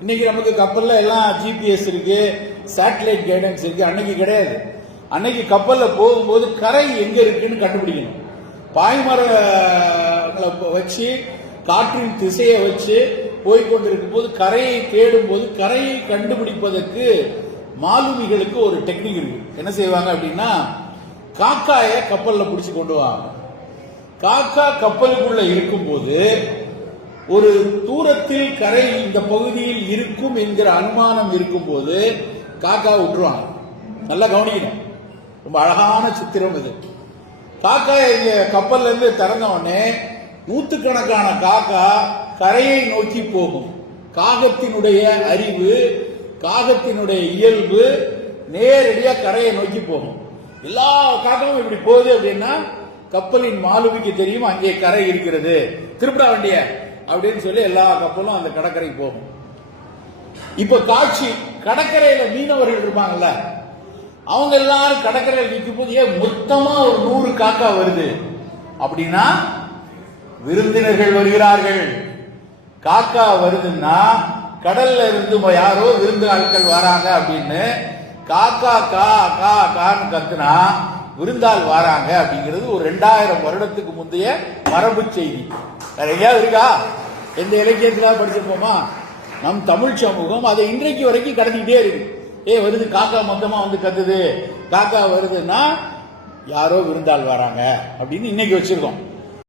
இன்னைக்கு நமக்கு கப்பலில் எல்லாம் ஜிபிஎஸ் இருக்கு சேட்டலைட் கைடன்ஸ் இருக்கு அன்னைக்கு கிடையாது. அன்னைக்கு கப்பலில் போகும்போது கரை எங்கே இருக்குன்னு கண்டுபிடிக்கணும். பாய்மரங்களை வச்சு காற்றின் திசையை வச்சு போய்கொண்டிருக்கும் போது கரையை தேடும் போது கரையை கண்டுபிடிப்பதற்கு மாலுமிகளுக்கு ஒரு டெக்னிக் இருக்கு. என்ன செய்வாங்க அப்படின்னா காக்காய கப்பலில் பிடிச்சி கொண்டு வாங்க. காக்கா கப்பலுக்குள்ள இருக்கும்போது ஒரு தூரத்தில் கரை இந்த பகுதியில் இருக்கும் என்கிற அனுமானம் இருக்கும்போது காக்கா விட்டுருவாங்க நல்லா கவனிக்கணும். ரொம்ப அழகான சித்திரம் இது. காக்கா இங்க கப்பல்ல இருந்து திறந்த உடனே நூத்துக்கணக்கான காக்கா கரையை நோக்கி போகும். காகத்தினுடைய அறிவு காகத்தினுடைய இயல்பு நேரடியா கரையை நோக்கி போகும். எல்லா காக்காவும் இப்படி போகுது அப்படின்னா கப்பலின் மாலுமிக்கு தெரியும் அங்கே கரை இருக்கிறது. திருப்பிட வேண்டிய. அப்படின்னு சொல்லி எல்லா கப்பலும் அந்த கடற்கரைக்கு போகும். இப்ப காட்சி கடற்கரையில மீனவர்கள் இருப்பாங்கல்ல அவங்க எல்லாரும் கடற்கரையில் நிற்கும் போது ஏன் மொத்தமா ஒரு நூறு காக்கா வருது. அப்படின்னா விருந்தினர்கள் வருகிறார்கள். காக்கா வருதுன்னா கடல்ல இருந்து யாரோ விருந்து ஆட்கள் வராங்க அப்படின்னு காக்கா கா கா கான்னு கத்துனா விருந்தாள் வராங்க அப்படிங்கிறது ஒரு ரெண்டாயிரம் வருடத்துக்கு முந்தைய மரபு செய்தி. வேற எங்கேயாவது இருக்கா? எந்த இலக்கியத்திலாவது படிச்சிருப்போமா? நம் தமிழ் சமூகம் அதை இன்றைக்கு வரைக்கும் கடத்திக்கிட்டே இருக்கு. ஏ வருது காக்கா மொத்தமா வந்து கத்துது. காக்கா வருதுன்னா யாரோ விருந்தாள் வராங்க அப்படின்னு இன்னைக்கு வச்சிருக்கோம்.